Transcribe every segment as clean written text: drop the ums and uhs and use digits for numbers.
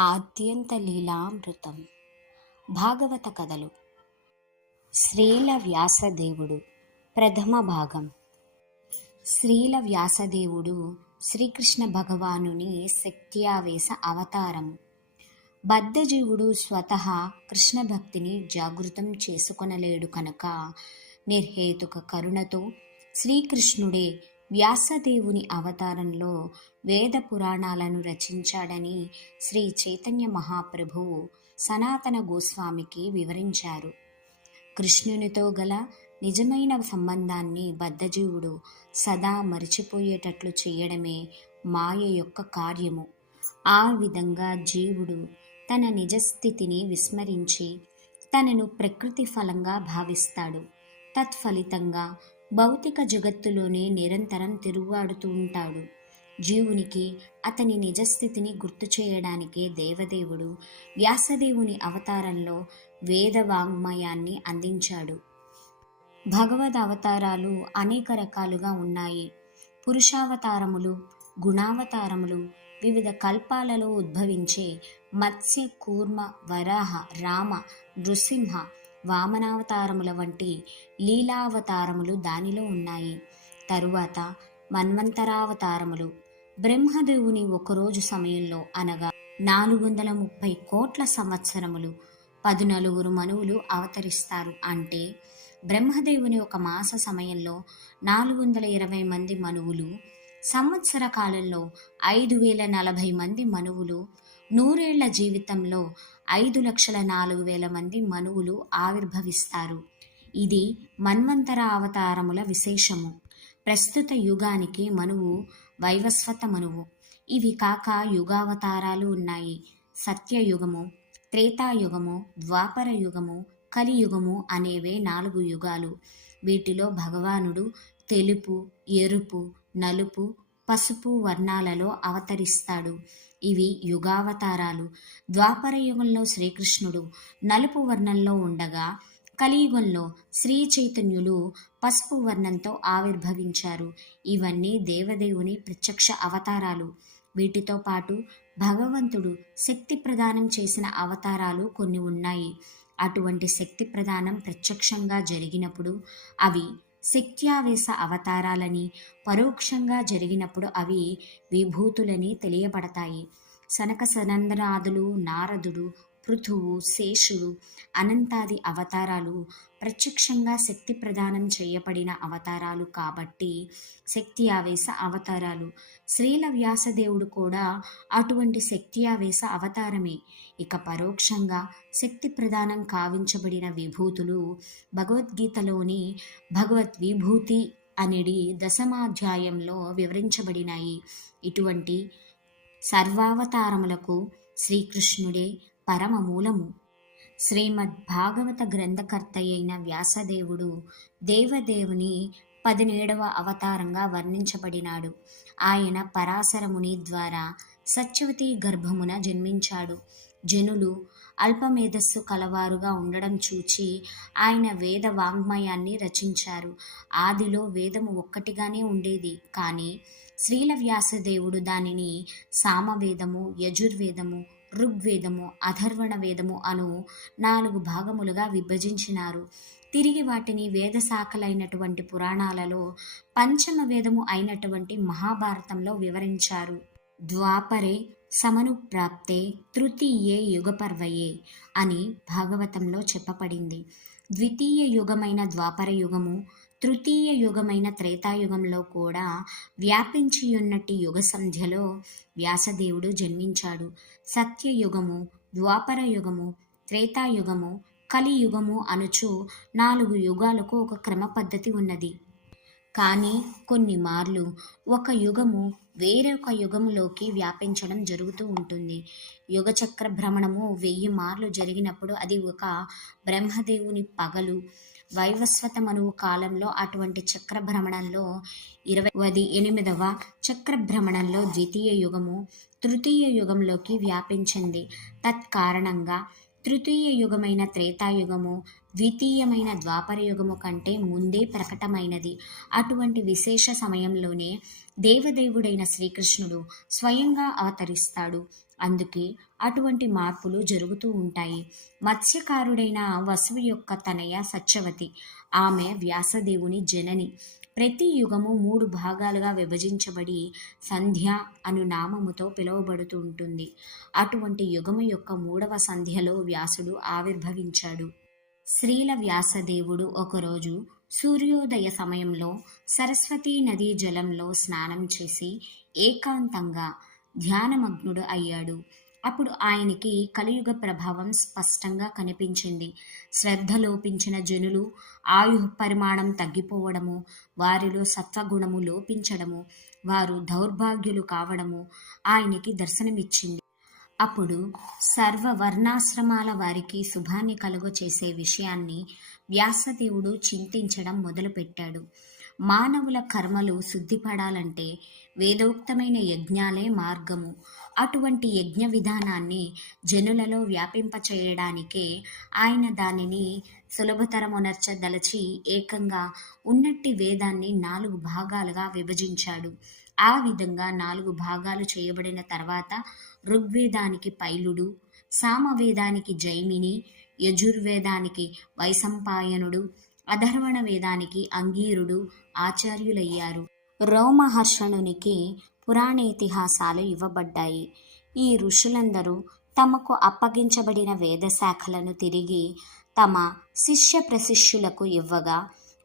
ఆద్యంత లీలామృతం. భాగవత కథలు. శ్రీల వ్యాసదేవుడు. ప్రథమ భాగం. శ్రీల వ్యాసదేవుడు శ్రీకృష్ణ భగవానుని శక్త్యావేశ అవతారము. బద్ధజీవుడు స్వతహా కృష్ణ భక్తిని జాగృతం చేసుకొనలేడు కనుక నిర్హేతుక కరుణతో శ్రీకృష్ణుడే వ్యాసదేవుని అవతారంలో వేద పురాణాలను రచించాడని శ్రీ చైతన్య మహాప్రభువు సనాతన గోస్వామికి వివరించారు. కృష్ణునితో గల నిజమైన సంబంధాన్ని బద్ధజీవుడు సదా మరిచిపోయేటట్లు చేయడమే మాయ యొక్క కార్యము. ఆ విధంగా జీవుడు తన నిజస్థితిని విస్మరించి తనను ప్రకృతి ఫలంగా భావిస్తాడు. తత్ఫలితంగా భౌతిక జగత్తులోనే నిరంతరం తిరుగాడుతూ ఉంటాడు. జీవునికి అతని నిజస్థితిని గుర్తు చేయడానికే దేవదేవుడు వ్యాసదేవుని అవతారంలో వేద వాంగ్మయాన్ని అందించాడు. భగవద్ అవతారాలు అనేక రకాలుగా ఉన్నాయి. పురుషావతారములు, గుణావతారములు, వివిధ కల్పాలలో ఉద్భవించే మత్స్య, కూర్మ, వరాహ, రామ, నృసింహ, వామనావతారముల వంటి లీలావతారములు దానిలో ఉన్నాయి. తరువాత మన్వంతరావతారములు. బ్రహ్మదేవుని ఒకరోజు సమయంలో అనగా 430 కోట్ల సంవత్సరములు 14 మనువులు అవతరిస్తారు. అంటే బ్రహ్మదేవుని ఒక మాస సమయంలో 420 మంది మనువులు, సంవత్సర కాలంలో 5040 మంది మనువులు, 100 ఏళ్ల జీవితంలో 5,04,000 మంది మనువులు ఆవిర్భవిస్తారు. ఇది మన్వంతర అవతారముల విశేషము. ప్రస్తుత యుగానికి మనువు వైవస్వత మనువు. ఇవి కాక యుగావతారాలు ఉన్నాయి. సత్యయుగము, త్రేతాయుగము, ద్వాపర యుగము, కలియుగము అనేవే 4 యుగాలు. వీటిలో భగవానుడు తెలుపు, ఎరుపు, నలుపు, పసుపు వర్ణాలలో అవతరిస్తాడు. ఇవి యుగావతారాలు. ద్వాపర యుగంలో శ్రీకృష్ణుడు నలుపు వర్ణంలో ఉండగా కలియుగంలో శ్రీ చైతన్యులు పసుపు వర్ణంతో ఆవిర్భవించారు. ఇవన్నీ దేవదేవుని ప్రత్యక్ష అవతారాలు. వీటితో పాటు భగవంతుడు శక్తి ప్రదానం చేసిన అవతారాలు కొన్ని ఉన్నాయి. అటువంటి శక్తి ప్రదానం ప్రత్యక్షంగా జరిగినప్పుడు అవి శక్త్యావేశ అవతారాలని, పరోక్షంగా జరిగినప్పుడు అవి విభూతులని తెలియబడతాయి. సనక సనందనాదులు, నారదుడు, పృథువు, శేషుడు, అనంతాది అవతారాలు ప్రత్యక్షంగా శక్తి ప్రదానం చేయబడిన అవతారాలు కాబట్టి శక్త్యావేశ అవతారాలు. శ్రీల వ్యాసదేవుడు కూడా అటువంటి శక్త్యావేశ అవతారమే. ఇక పరోక్షంగా శక్తి ప్రదానం కావించబడిన విభూతులు భగవద్గీతలోని భగవద్ విభూతి అనేది 10వ వివరించబడినాయి. ఇటువంటి సర్వావతారములకు శ్రీకృష్ణుడే పరమ మూలము. శ్రీమద్ భాగవత గ్రంథకర్త అయిన వ్యాసదేవుడు దేవదేవుని 17వ అవతారంగా వర్ణించబడినాడు. ఆయన పరాశరముని ద్వారా సత్యవతి గర్భమున జన్మించాడు. జనులు అల్పమేధస్సు కలవారుగా ఉండడం చూచి ఆయన వేద వాంగ్మయాన్ని రచించారు. ఆదిలో వేదము ఒక్కటిగానే ఉండేది. కానీ శ్రీల వ్యాసదేవుడు దానిని సామవేదము, యజుర్వేదము, ఋగ్వేదము, అథర్వణ వేదము అను 4 భాగములుగా విభజించినారు. తిరిగి వాటిని వేద శాఖలైనటువంటి పురాణాలలో పంచమ వేదము అయినటువంటి మహాభారతంలో వివరించారు. ద్వాపరే సమనుప్రాప్తే తృతీయే యుగపర్వయే అని భాగవతంలో చెప్పబడింది. ద్వితీయ యుగమైన ద్వాపర యుగము, తృతీయ యుగమైన త్రేతాయుగంలో కూడా వ్యాపించియున్నట్టి యుగ సంధ్యలో వ్యాసదేవుడు జన్మించాడు. సత్యయుగము, ద్వాపర యుగము, త్రేతాయుగము, కలియుగము అనుచు 4 యుగాలకు ఒక క్రమ పద్ధతి ఉన్నది. కానీ కొన్ని మార్లు ఒక యుగము వేరొక యుగములోకి వ్యాపించడం జరుగుతూ ఉంటుంది. యుగచక్ర భ్రమణము 1000 మార్లు జరిగినప్పుడు అది ఒక బ్రహ్మదేవుని పగలు. వైవస్వత మనువు కాలంలో అటువంటి చక్రభ్రమణంలో 28వ చక్రభ్రమణంలో ద్వితీయ యుగము తృతీయ యుగంలోకి వ్యాపించింది. తత్కారణంగా తృతీయ యుగమైన త్రేతాయుగము ద్వితీయమైన ద్వాపరయుగము కంటే ముందే ప్రకటమైనది. అటువంటి విశేష సమయంలోనే దేవదేవుడైన శ్రీకృష్ణుడు స్వయంగా అవతరిస్తాడు. అందుకే అటువంటి మార్పులు జరుగుతూ ఉంటాయి. మత్స్యకారుడైన వసువు యొక్క తనయ సత్యవతి. ఆమె వ్యాసదేవుని జనని. ప్రతి యుగము 3 భాగాలుగా విభజించబడి సంధ్య అను నామముతో పిలువబడుతూ ఉంటుంది. అటువంటి యుగము యొక్క 3వ సంధ్యలో వ్యాసుడు ఆవిర్భవించాడు. శ్రీల వ్యాసదేవుడు ఒకరోజు సూర్యోదయ సమయంలో సరస్వతీ నదీ జలంలో స్నానం చేసి ఏకాంతంగా ధ్యానమగ్నుడు అయ్యాడు. అప్పుడు ఆయనకి కలియుగ ప్రభావం స్పష్టంగా కనిపించింది. శ్రద్ధ లోపించిన జనులు ఆయు పరిమాణం తగ్గిపోవడము, వారిలో సత్వగుణము లోపించడము, వారు దౌర్భాగ్యులు కావడము ఆయనకి దర్శనమిచ్చింది. అప్పుడు సర్వ వర్ణాశ్రమాల వారికి శుభాన్ని కలుగచేసే విషయాన్ని వ్యాసదేవుడు చింతించడం మొదలుపెట్టాడు. మానవుల కర్మలు శుద్ధిపడాలంటే వేదోక్తమైన యజ్ఞాలే మార్గము. అటువంటి యజ్ఞ విధానాన్ని జనులలో వ్యాపింపచేయడానికే ఆయన దానిని సులభతరమునర్చదలచి ఏకంగా ఉన్నట్టి వేదాన్ని 4 భాగాలుగా విభజించాడు. ఆ విధంగా 4 భాగాలు చేయబడిన తర్వాత ఋగ్వేదానికి పైలుడు, సామవేదానికి జైమిని, యజుర్వేదానికి వైశంపాయనుడు, అధర్వణ వేదానికి అంగీరుడు ఆచార్యులయ్యారు. రోమహర్షణునికి పురాణేతిహాసాలు ఇవ్వబడ్డాయి. ఈ ఋషులందరూ తమకు అప్పగించబడిన వేదశాఖలను తిరిగి తమ శిష్య ప్రశిష్యులకు ఇవ్వగా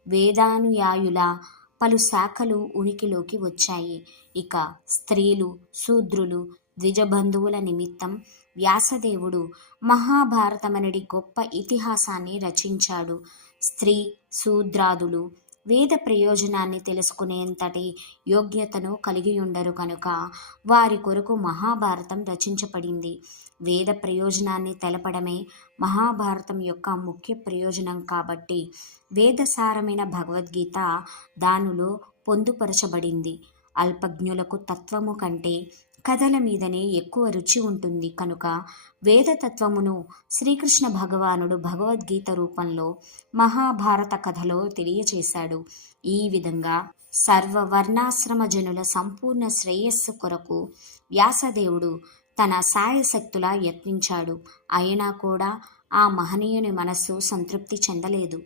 వేదానుయాయుల పలు శాఖలు ఉనికిలోకి వచ్చాయి. ఇక స్త్రీలు, శూద్రులు, ద్విజబంధువుల నిమిత్తం వ్యాసదేవుడు మహాభారతమనడి గొప్ప ఇతిహాసాన్ని రచించాడు. స్త్రీ శూద్రాదులు వేద ప్రయోజనాన్ని తెలుసుకునేంతటి యోగ్యతను కలిగి ఉండరు కనుక వారి కొరకు మహాభారతం రచించబడింది. వేద ప్రయోజనాన్ని తెలపడమే మహాభారతం యొక్క ముఖ్య ప్రయోజనం కాబట్టి వేదసారమైన భగవద్గీత దానిలో పొందుపరచబడింది. అల్పజ్ఞులకు తత్వము కంటే కథల మీదనే ఎక్కువ రుచి ఉంటుంది కనుక వేదతత్వమును శ్రీకృష్ణ భగవానుడు భగవద్గీత రూపంలో మహాభారత కథలో తెలియచేశాడు. ఈ విధంగా సర్వ వర్ణాశ్రమ జనుల సంపూర్ణ శ్రేయస్సు కొరకు వ్యాసదేవుడు తన సాయశక్తులా యత్నించాడు. అయినా కూడా ఆ మహనీయుని మనస్సు సంతృప్తి చెందలేదు.